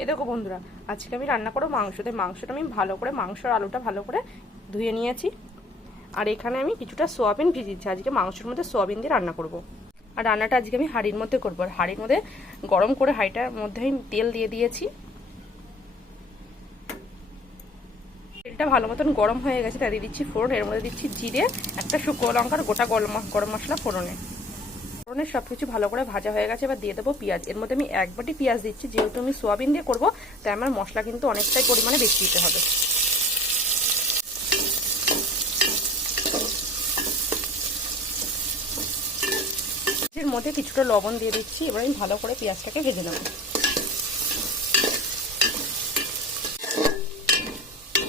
এই দেখো বন্ধুরা, আজকে আমি রান্না করব মাংসতে। মাংসটা আমি ভালো করে, মাংসর আলুটা ভালো করে ধুয়ে নিয়েছি। আর এখানে আমি কিছুটা সোয়াবিন ভিজিয়েছি। আজকে মাংসের মধ্যে সোয়াবিন দিয়ে রান্না করব। আর রান্নাটা আজকে আমি হাঁড়ির মধ্যে করবো। আর হাঁড়ির মধ্যে গরম করে হাঁড়িটার মধ্যে আমি তেল দিয়ে দিয়েছি। তেলটা ভালো মতন গরম হয়ে গেছে, তাই দিয়ে দিচ্ছি ফোড়ন। এর মধ্যে দিচ্ছি জিরে, একটা শুকনো লঙ্কার গোটা গরম মশলা ফোড়নে। ফোড়নের সব কিছু ভালো করে ভাজা হয়ে গেছে। এবার দিয়ে দেবো পেঁয়াজ। এর মধ্যে আমি 1 বাটি পেঁয়াজ দিচ্ছি। যেহেতু আমি সোয়াবিন দিয়ে করবো, তাই আমার মশলা কিন্তু অনেকটাই পরিমাণে বেশি দিতে হবে। এর মধ্যে কিছুটা লবণ দিয়ে দিচ্ছি। এবার আমি ভালো করে পেঁয়াজটাকে ভেজে নেব।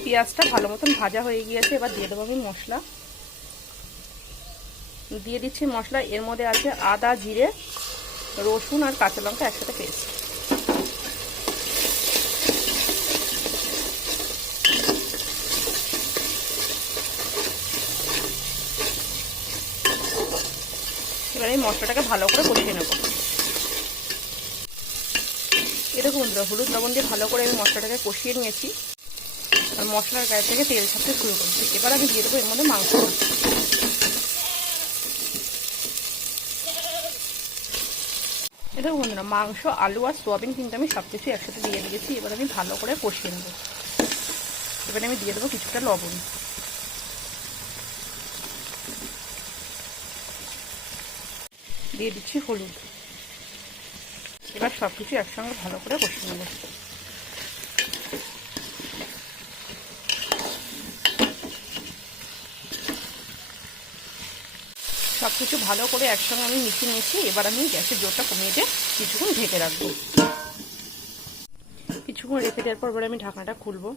পেঁয়াজটা ভালো মতন ভাজা হয়ে গিয়েছে। এবার দিয়ে দেবো আমি মশলা। দিয়ে দিচ্ছি মশলা। এর মধ্যে আছে আদা, জিরে, রসুন আর কাঁচা লঙ্কা একসাথে পেস্ট। এবার এই মশলাটাকে ভালো করে কষিয়ে নেব। এরকম বন্ধুরা, হলুদ লবণ দিয়ে ভালো করে আমি মশলাটাকে কষিয়ে নিয়েছি। আর মশলার গায়ে থেকে তেল ছাড়তে শুরু করছি। এবার আমি দিয়ে দেবো এর মধ্যে মাংস। এটা বন্ধুরা, মাংস, আলু আর সোয়াবিন কিন্তু আমি সব কিছু একসাথে দিয়ে দিয়েছি। এবার আমি ভালো করে কষিয়ে নেব। এবারে আমি দিয়ে দেবো কিছুটা লবণ। দিয়ে দিচ্ছি হলুদ। এবার সব কিছু একসঙ্গে ভালো করে কষিয়ে নেব। সব কিছু ভালো করে একসঙ্গে আমি মিশিয়ে নিয়েছি। এবার আমি গ্যাসের জোরটা কমিয়ে দিয়ে কিছুক্ষণ ঢেকে রাখবো। কিছুক্ষণ রেখে দেওয়ার পর আমি ঢাকনাটা খুলবো।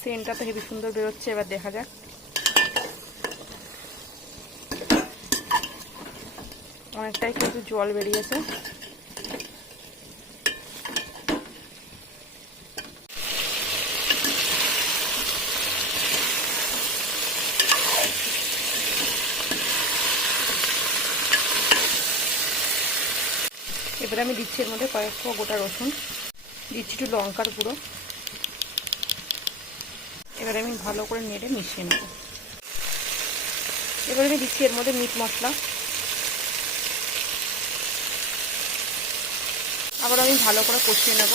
সেন্টটা তো হেবি সুন্দর বেরোচ্ছে। এবার দেখা যাক। অনেকটাই কিন্তু জল বেরিয়েছে। এবারে আমি দিচ্ছি এর মধ্যে কয়েক গোটা রসুন, দিচ্ছি একটু লঙ্কার গুঁড়ো। এবারে আমি ভালো করে নেড়ে মিশিয়ে নেব। এবারে আমি দিচ্ছি এর মধ্যে মিট মশলা। আবার আমি ভালো করে কষিয়ে নেব।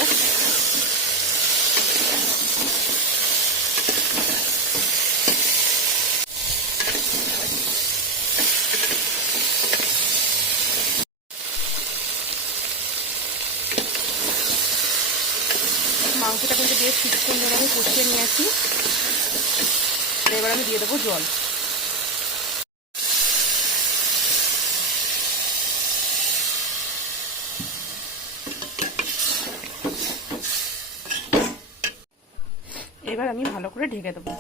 মাংসটা কিন্তু বেশ কিছুক্ষণ ধরে আমি কষিয়ে নিয়েছি। এবার আমি দিয়ে দেবো জল। এবার আমি ভালো করে ঢেকে দেবো।